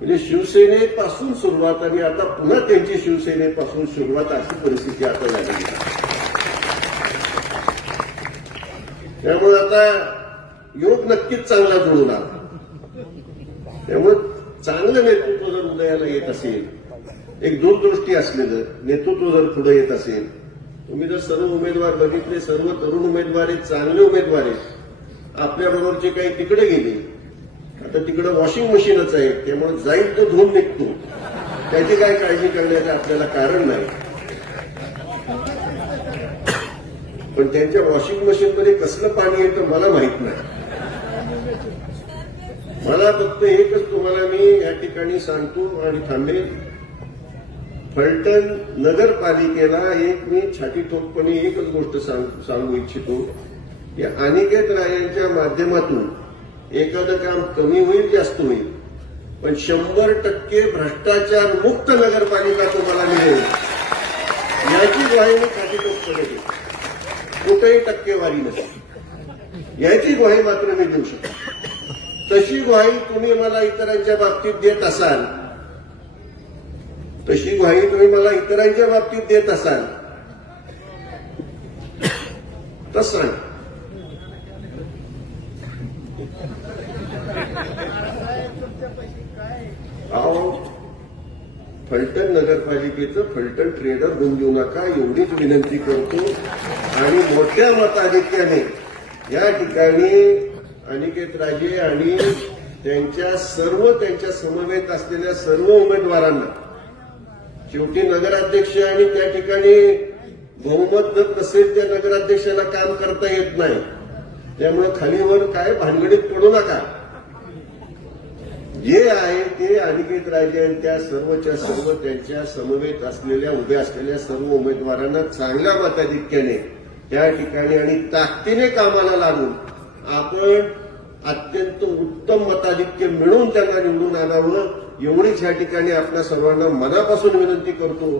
म्हणजे शिवसेनेपासून सुरुवात आणि आता पुन्हा त्यांची शिवसेनेपासून सुरुवात अशी परिस्थिती आता झालेली आहे. त्यामुळे आता योग नक्कीच चांगला जुळून आला. त्यामुळे चांगलं नेतृत्व जर उदयाला येत असेल, एक दूरदृष्टी असलेलं नेतृत्व जर पुढे येत असेल, तुम्ही जर सर्व उमेदवार बघितले, सर्व तरुण उमेदवार आहेत, चांगले उमेदवार आहेत. आपल्याबरोबरचे काही तिकडे गेले, आता तिकडे वॉशिंग मशीनच आहे, त्यामुळे जाईल तो धुवून निघतो, त्याची काय काळजी करण्याचं आपल्याला कारण नाही. पण त्यांच्या वॉशिंग मशीनमध्ये कसलं पाणी येतं मला माहित नाही. मला फक्त एकच तुम्हाला मी या ठिकाणी सांगतो आणि थांबेल. फलटण नगरपालिकेला एक मी छातीठोकपणे एकच गोष्ट सांगू इच्छितो की अनिकेत रायांच्या माध्यमातून एखादं काम कमी होईल, जास्त होईल, पण 100% भ्रष्टाचार मुक्त नगरपालिका तुम्हाला मिळेल याची ग्वाही मी छातीठोकपणे देतो. कुठेही टक्केवारी नसेल याची ग्वाही मात्र मी देऊ शकतो. तशी ग्वाही तुम्ही मला इतरांच्या बाबतीत देत असाल, तशी ग्वाही तुम्ही मला इतरांच्या बाबतीत देत असाल तर सांग. अहो, फलटण नगरपालिकेचं फलटण ट्रेडर होऊन देऊ नका एवढीच विनंती करतो. आणि मोठ्या मताधिक्याने या ठिकाणी अनिकेत राजे आणि त्यांच्या समवेत असलेल्या सर्व उमेदवारांना, शेवटी नगराध्यक्ष आणि त्या ठिकाणी बहुमत जर नसेल त्या नगराध्यक्षाला काम करता येत नाही. त्यामुळे खालीवर काय भानगडीत पडू नका. जे आहे ते अनिकेत राजे आणि त्या सर्वच्या सर्व त्यांच्या समवेत असलेल्या उभ्या असलेल्या सर्व उमेदवारांना चांगल्या मताधिक्याने त्या ठिकाणी आणि ताकदीने कामाला लागून आपण अत्यंत उत्तम मताधिक्य मिळवून त्यांना निवडून आणावं एवढीच या ठिकाणी आपल्या सर्वांना मनापासून विनंती करतो.